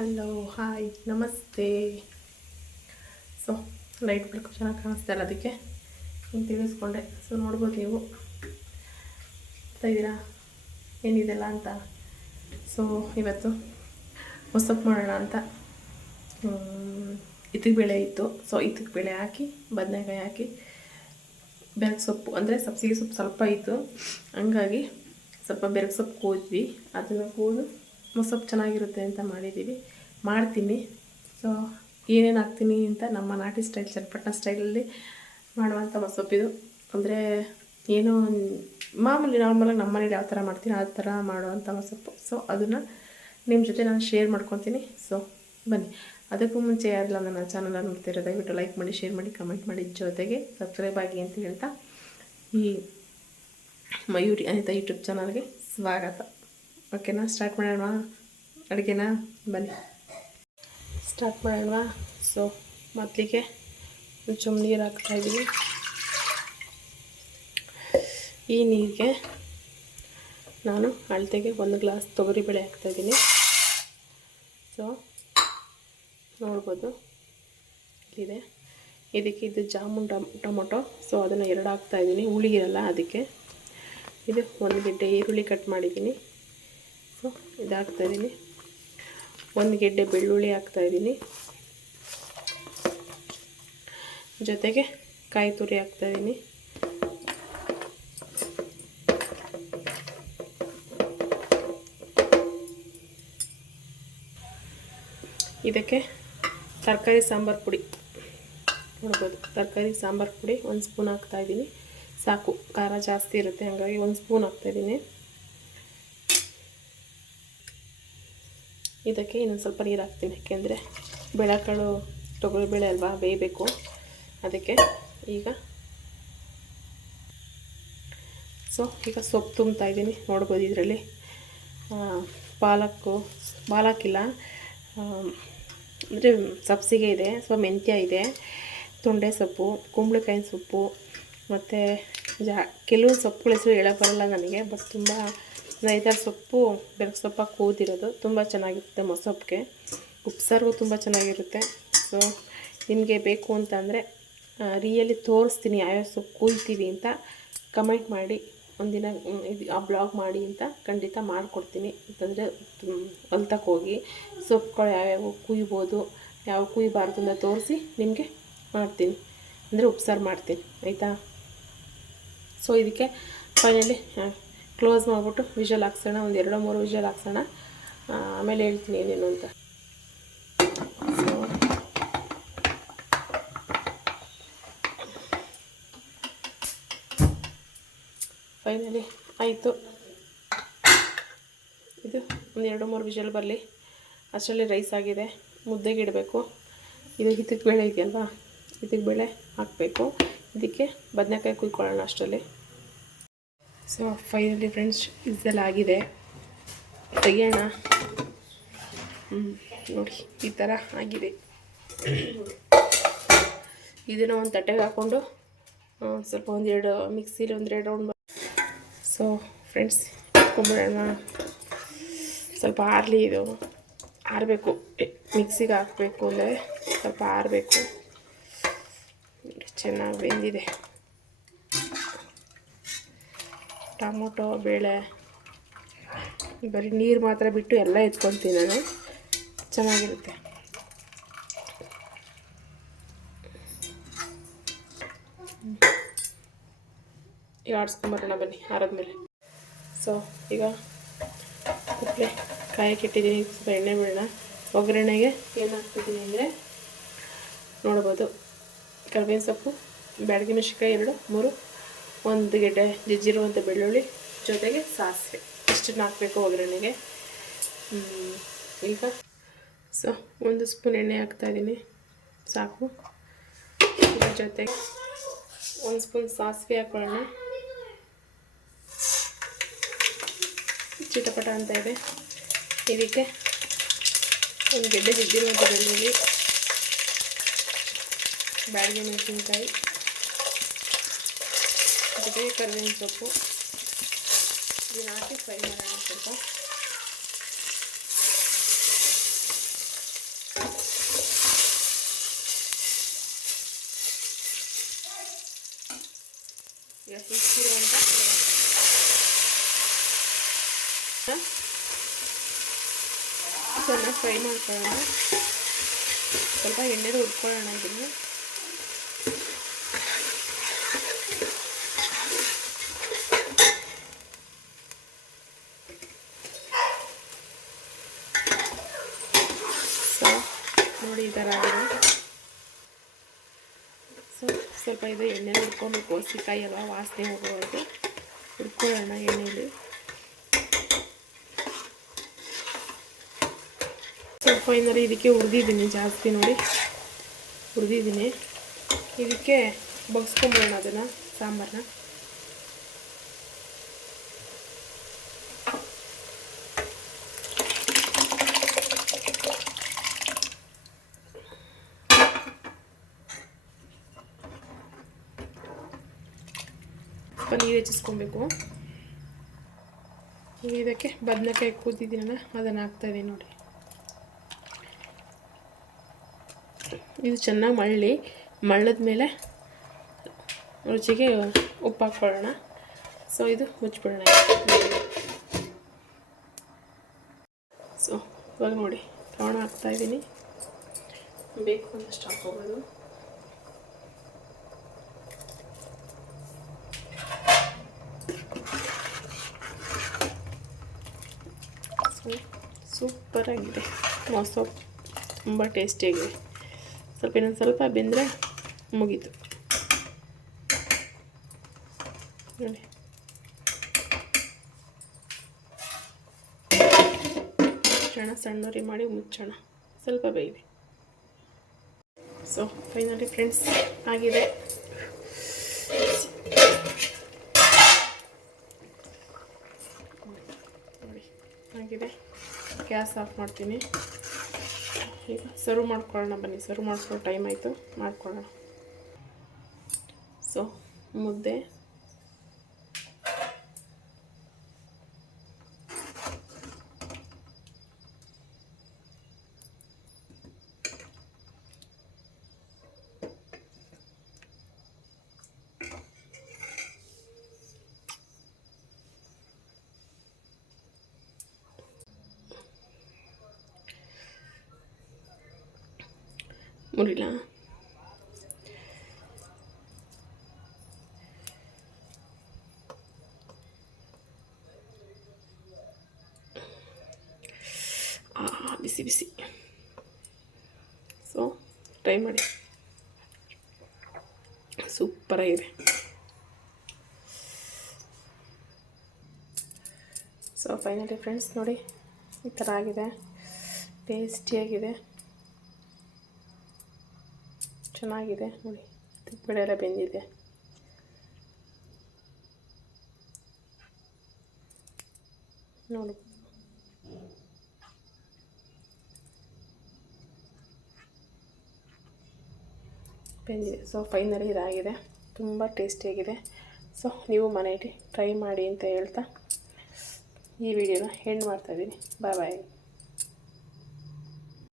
Hello hi ನಮಸ್ತೆ. So light ಬೆಳಕು ಚೆನ್ನಾಗಿ ಕಾಣಿಸ್ತಾ ಇಲ್ಲ, ಅದಕ್ಕೆ ಹಿಂಗೆ ತಿಳಿಸ್ಕೊಂಡೆ. ಸೊ ನೋಡ್ಬೋದು ನೀವು ಬರ್ತಾ ಇದ್ದೀರಾ ಏನಿದೆಲ್ಲ ಅಂತ. ಸೊ ಇವತ್ತು ಹೊಸಪ್ಪು ಮಾಡೋಣ ಅಂತ ಇತ್ತಿಗೆ ಬೇಳೆ ಇತ್ತು. ಸೊ ಇತ್ತಿಗೆ ಬೇಳೆ ಹಾಕಿ ಬದನೆಕಾಯಿ ಹಾಕಿ ಬೆರಕೆ ಸೊಪ್ಪು ಅಂದರೆ ಸಬ್ಸಿಗೆ ಸೊಪ್ಪು ಸ್ವಲ್ಪ ಇತ್ತು, ಹಂಗಾಗಿ ಸ್ವಲ್ಪ ಬೆರಕೆ ಸೊಪ್ಪು ಕೂದ್ವಿ. ಅದನ್ನು ಕೂದು ಮೊಸಪ್ಪು ಚೆನ್ನಾಗಿರುತ್ತೆ ಅಂತ ಮಾಡಿದ್ದೀವಿ, ಮಾಡ್ತೀನಿ. ಸೊ ಏನೇನು ಹಾಕ್ತೀನಿ ಅಂತ ನಮ್ಮ ನಾಟಿ ಸ್ಟೈಲ್ ಚನ್ನಪಟ್ಟಣ ಸ್ಟೈಲಲ್ಲಿ ಮಾಡುವಂಥ ಮೊಸಪ್ಪಿದು. ಅಂದರೆ ಏನೋ ಮಾಮೂಲಿ ನಾರ್ಮಲಾಗಿ ನಮ್ಮ ಮನೇಲಿ ಯಾವ ಥರ ಮಾಡ್ತೀನಿ ಆ ಥರ ಮಾಡುವಂಥ ಮೊಸಪ್ಪು. ಸೊ ಅದನ್ನು ನಿಮ್ಮ ಜೊತೆ ನಾನು ಶೇರ್ ಮಾಡ್ಕೊತೀನಿ. ಸೊ ಬನ್ನಿ. ಅದಕ್ಕೂ ಮುಂಚೆ ಯಾರೆಲ್ಲ ನನ್ನ ಚಾನಲನ್ನು ನೋಡ್ತಿರೋ ದಯವಿಟ್ಟು ಲೈಕ್ ಮಾಡಿ, ಶೇರ್ ಮಾಡಿ, ಕಮೆಂಟ್ ಮಾಡಿ, ಜೊತೆಗೆ ಸಬ್ಸ್ಕ್ರೈಬ್ ಆಗಿ ಅಂತ ಹೇಳ್ತಾ ಈ ಮಯೂರಿ ಅನಿತಾ ಯೂಟ್ಯೂಬ್ ಚಾನಲ್ಗೆ ಸ್ವಾಗತ. ಓಕೆನಾ, ಸ್ಟಾರ್ಟ್ ಮಾಡೋಣ ಅಡುಗೆನ. ಬನ್ನಿ ಸ್ಟಾರ್ಟ್ ಮಾಡೋಣ. ಸೊ ಮೊದಲಿಗೆ ಒಂಚೂರು ನೀರು ಹಾಕ್ತಾಯಿದ್ದೀನಿ. ಈ ನೀರಿಗೆ ನಾನು ಅಳತೆಗೆ 1 ಗ್ಲಾಸ್ ತೊಗರಿಬೇಳೆ ಹಾಕ್ತಾಯಿದ್ದೀನಿ. ಸೊ ನೋಡ್ಬೋದು ಇಲ್ಲಿದೆ. ಇದಕ್ಕೆ ಇದು ಜಾಮೂನ್ ಟೊಮೊಟೊ. ಸೊ ಅದನ್ನು 2 ಹಾಕ್ತಾಯಿದ್ದೀನಿ, ಹುಳಿಗಿರಲ್ಲ ಅದಕ್ಕೆ. ಇದು 1 ಗೆಡ್ಡೆ ಈರುಳ್ಳಿ ಕಟ್ ಮಾಡಿದ್ದೀನಿ. ಸೊ ಇದು ಹಾಕ್ತಾಯಿದ್ದೀನಿ. 1 ಗೆಡ್ಡೆ ಬೆಳ್ಳುಳ್ಳಿ ಹಾಕ್ತಾಯಿದ್ದೀನಿ, ಜೊತೆಗೆ ಕಾಯಿ ತುರಿ ಹಾಕ್ತಾಯಿದ್ದೀನಿ. ಇದಕ್ಕೆ ತರಕಾರಿ ಸಾಂಬಾರು ಪುಡಿ ನೋಡ್ಬೋದು, ತರಕಾರಿ ಸಾಂಬಾರು ಪುಡಿ 1 ಸ್ಪೂನ್ ಹಾಕ್ತಾಯಿದ್ದೀನಿ. ಸಾಕು, ಖಾರ ಜಾಸ್ತಿ ಇರುತ್ತೆ ಹಾಗಾಗಿ 1 ಸ್ಪೂನ್ ಹಾಕ್ತಾಯಿದ್ದೀನಿ. ಇದಕ್ಕೆ ಇನ್ನೊಂದು ಸ್ವಲ್ಪ ನೀರು ಹಾಕ್ತೀನಿ, ಯಾಕೆಂದರೆ ಬೇಳೆಕಾಳು ತೊಗರಿಬೇಳೆ ಅಲ್ವಾ, ಬೇಯಬೇಕು ಅದಕ್ಕೆ. ಈಗ ಸೊಪ್ಪು ತುಂಬ್ತಾಯಿದ್ದೀನಿ. ನೋಡ್ಬೋದು ಇದರಲ್ಲಿ ಪಾಲಕ್ಕಿಲ್ಲ, ಅಂದರೆ ಸಬ್ಸಿಗೆ ಇದೆ, ಮೆಂತ್ಯ ಇದೆ, ತೊಂಡೆ ಸೊಪ್ಪು, ಕುಂಬಳಕಾಯಿನ ಸೊಪ್ಪು, ಮತ್ತು ಕೆಲವು ಸೊಪ್ಪುಗಳ ಹೆಸರು ಹೇಳೋಕ್ಕೆ ಬರಲ್ಲ ನನಗೆ. ಬಟ್ ತುಂಬ 5-6 ಸೊಪ್ಪು ಬೆರಕೆ ಸೊಪ್ಪಾಗಿ ಕೂದಿರೋದು ತುಂಬ ಚೆನ್ನಾಗಿರುತ್ತೆ ಮೊಸಪ್ಪಿಗೆ. ಉಪ್ಸಾರಿಗೂ ತುಂಬ ಚೆನ್ನಾಗಿರುತ್ತೆ. ಸೊ ನಿಮಗೆ ಬೇಕು ಅಂತಂದರೆ ರಿಯಲಿ ತೋರಿಸ್ತೀನಿ ಯಾವ್ಯಾವ ಸೊಪ್ಪು ಕೂಯ್ತೀವಿ ಅಂತ. ಕಮೆಂಟ್ ಮಾಡಿ, ಒಂದಿನ ಇದು ಆ ಬ್ಲಾಗ್ ಮಾಡಿ ಅಂತ ಖಂಡಿತ ಮಾಡಿಕೊಡ್ತೀನಿ. ಅಂತಂದರೆ ಹೊಲ್ತಕ್ಕೆ ಹೋಗಿ ಸೊಪ್ಪುಗಳು ಯಾವ್ಯಾವ ಕುಯ್ಬೋದು, ಯಾವ ಕುಯ್ಬಾರ್ದು ಅಂತ ತೋರಿಸಿ ನಿಮಗೆ ಮಾಡ್ತೀನಿ, ಅಂದರೆ ಉಪ್ಸಾರು ಮಾಡ್ತೀನಿ, ಆಯಿತಾ. ಸೊ ಇದಕ್ಕೆ ಫೈನಲಿ ಕ್ಲೋಸ್ ಮಾಡಿಬಿಟ್ಟು ವಿಷಲ್ ಹಾಕ್ಸೋಣ, 1-2-3 ವಿಷಲ್ ಹಾಕ್ಸೋಣ, ಆಮೇಲೆ ಹೇಳ್ತೀನಿ ಏನೇನು ಅಂತ. ಸೊ ಫೈನಲಿ ಆಯಿತು. ಇದು 1-2-3 ವಿಷಲ್ ಬರಲಿ, ಅಷ್ಟರಲ್ಲಿ ರೈಸ್ ಆಗಿದೆ. ಮುದ್ದೆಗೆ ಇಡಬೇಕು. ಇದು ಹಿತ್ತಕ್ಕೆ ಬೇಳೆ ಇದೆಯಲ್ವಾ, ಹಿತ್ತಕ್ಕೆ ಬೇಳೆ ಹಾಕಬೇಕು. ಇದಕ್ಕೆ ಬದನೆಕಾಯಿ ಕುಯ್ಕೊಳ್ಳೋಣ ಅಷ್ಟರಲ್ಲಿ. ಸೊ ಫೈನಲಿ ಫ್ರೆಂಡ್ಸ್, ಇದೆಲ್ಲ ಆಗಿದೆ, ತೆಗಿಯೋಣ. ನೋಡಿ ಈ ಥರ ಆಗಿದೆ. ಇದನ್ನು ಒಂದು ತಟ್ಟೆಗೆ ಹಾಕ್ಕೊಂಡು ಸ್ವಲ್ಪ 1-2 ಮಿಕ್ಸಿಲಿ 1-2 ರೌಂಡ್. ಸೊ ಫ್ರೆಂಡ್ಸ್ ಇಟ್ಕೊಂಬಿಡೋಣ. ಸ್ವಲ್ಪ ಆರಲಿ, ಇದು ಆರಬೇಕು. ಮಿಕ್ಸಿಗೆ ಹಾಕಬೇಕು ಅಂದರೆ ಸ್ವಲ್ಪ ಆರಬೇಕು. ಚೆನ್ನಾಗಿ ಬೆಂದಿದೆ. ಟೊಮೊಟೊ ಬೇಳೆ ಬರೀ ನೀರು ಮಾತ್ರ ಬಿಟ್ಟು ಎಲ್ಲ ಎತ್ಕೊತೀನಿ ನಾನು, ಚೆನ್ನಾಗಿರುತ್ತೆ. ಈಗ ಆಡಿಸ್ಕೊಂಬರೋಣ ಬನ್ನಿ ಆರಾದ್ಮೇಲೆ. ಸೊ ಈಗ ಉಪ್ಪಲೆ ಕಾಯಕ್ಕೆ ಇಟ್ಟಿದ್ದೀನಿ, ಸ್ವಲ್ಪ ಎಣ್ಣೆ ಬಿಡೋಣ. ಒಗ್ಗರಣೆಗೆ ಏನು ಹಾಕ್ತಿದ್ದೀನಿ ಅಂದರೆ ನೋಡ್ಬೋದು, ಕರಿಬೇವಿನ ಸೊಪ್ಪು, ಬ್ಯಾಡಗಿ ಮೆಣಸಿನ್ಕಾಯಿ 2-3, 1 ಗೆಡ್ಡೆ ಜಜ್ಜಿರುವಂಥ ಬೆಳ್ಳುಳ್ಳಿ, ಜೊತೆಗೆ ಸಾಸಿವೆ, ಇಷ್ಟನ್ನು ಹಾಕಬೇಕು ಒಗ್ಗರಣೆಗೆ. ಈಗ ಸೊ 1 ಸ್ಪೂನ್ ಎಣ್ಣೆ ಹಾಕ್ತಾಯಿದ್ದೀನಿ, ಸಾಕು. ಇದ್ರ ಜೊತೆಗೆ 1 ಸ್ಪೂನ್ ಸಾಸಿವೆ ಹಾಕ್ಕೊಳ್ಳೋಣ. ಚಿಟಪಟ ಅಂತ ಇದೆ. ಇದಕ್ಕೆ 1 ಗೆಡ್ಡೆ ಜಜ್ಜಿರುವಂಥ ಬೆಳ್ಳುಳ್ಳಿ, ಬ್ಯಾಡಗಿ ಮೆಣಸಿನ್ಕಾಯಿ, ಜೊತೆಗೆ ಕರಿಬೇವಿನ ಸೊಪ್ಪು ಇದನ್ನು ಹಾಕಿ ಫ್ರೈ ಮಾಡೋಣ ಸ್ವಲ್ಪ. ಈಗ ಸುತ್ತಿರುವಂಥ ಚೆನ್ನಾಗಿ ಫ್ರೈ ಮಾಡ್ಕೊಳ್ಳೋಣ. ಸ್ವಲ್ಪ ಎಣ್ಣೆದು ಹುರ್ಕೊಳ್ಳೋಣ ಇದನ್ನು. ನೋಡಿ ಈ ಥರ ಆಗಿದೆ. ಸ್ವಲ್ಪ ಇದು ಎಣ್ಣೆ ಹುರ್ಕೊಬೇಕು, ಸಿಕಾಯಿ ಎಲ್ಲ ವಾಸನೆ ಹೋಗೋದು ಹುರ್ಕೊಳ್ಳೋಣ ಎಣ್ಣೆಯಲ್ಲಿ. ಸ್ವಲ್ಪ ಏನಾರು ಇದಕ್ಕೆ ಹುರಿದಿದ್ದೀನಿ ಜಾಸ್ತಿ, ನೋಡಿ ಹುರಿದಿದ್ದೀನಿ. ಇದಕ್ಕೆ ಬಗ್ಸ್ಕೊಂಬೋಣ ಅದನ್ನು, ಸಾಂಬಾರನ್ನ. ನೀರು ಹೆಚ್ಚಿಸ್ಕೊಬೇಕು. ಈಗ ಇದಕ್ಕೆ ಬದನೆಕಾಯಿ ಕೂದಿದ್ದೀನಲ್ಲ ಅದನ್ನು ಹಾಕ್ತಾಯಿದ್ದೀನಿ ನೋಡಿ. ಇದು ಚೆನ್ನಾಗಿ ಮಳ್ಳದ ಮೇಲೆ ರುಚಿಗೆ ಉಪ್ಪು ಹಾಕ್ಕೊಳ್ಳೋಣ. ಸೊ ಇದು ಮುಚ್ಚಿಬಿಡೋಣ. ಸೊ ಇವಾಗ ನೋಡಿ ಲವಣ ಹಾಕ್ತಾಯಿದ್ದೀನಿ, ಬೇಕು ಅನ್ನಷ್ಟು ಹಾಕ್ಕೋಬೋದು. ಸೂಪರಾಗಿದೆ, ಮೊಸರು ತುಂಬ ಟೇಸ್ಟಿಯಾಗಿದೆ. ಇನ್ನೊಂದು ಸ್ವಲ್ಪ ಬೆಂದರೆ ಮುಗೀತು ನೋಡಿ. ಸಣ್ಣರಿ ಮಾಡಿ ಮುಚ್ಚೋಣ, ಸ್ವಲ್ಪ ಬೇಯಿದೆ. ಸೊ ಫೈನಲಿ ಫ್ರೆಂಡ್ಸ್ ಆಗಿದೆ. ನೋಡಿ ಆಗಿದೆ. ಗ್ಯಾಸ್ ಆಫ್ ಮಾಡ್ತೀನಿ. ಈಗ ಸರ್ವ್ ಮಾಡ್ಕೊಳ್ಳೋಣ ಬನ್ನಿ. ಸರ್ವ್ ಮಾಡ್ಕೊಳ್ಳೋ ಟೈಮ್ ಆಯಿತು, ಮಾಡ್ಕೊಳ್ಳೋಣ. ಸೊ ಮುದ್ದೆ, ಮುರಿಲ ಬಿಸಿ ಬಿಸಿ. ಸೊ ಟ್ರೈ ಮಾಡಿ, ಸೂಪರಾಗಿದೆ. ಸೊ ಫೈನಲಿ ಫ್ರೆಂಡ್ಸ್ ನೋಡಿ ಈ ಥರ ಆಗಿದೆ, ಟೇಸ್ಟಿಯಾಗಿದೆ, ಚೆನ್ನಾಗಿದೆ ನೋಡಿ. ತಿಪ್ಪಳೆ ಎಲ್ಲ ಬೆಂದಿದೆ ನೋಡಿ, ಬೆಂದಿದೆ. ಸೊ ಫೈನಲಿ ಇದಾಗಿದೆ, ತುಂಬ ಟೇಸ್ಟಿಯಾಗಿದೆ. ಸೊ ನೀವು ಮನೆಯಲ್ಲಿ ಟ್ರೈ ಮಾಡಿ ಅಂತ ಹೇಳ್ತಾ ಈ ವಿಡಿಯೋನ ಎಂಡ್ ಮಾಡ್ತಾಯಿದ್ದೀನಿ. ಬಾಯ್ ಬಾಯ್.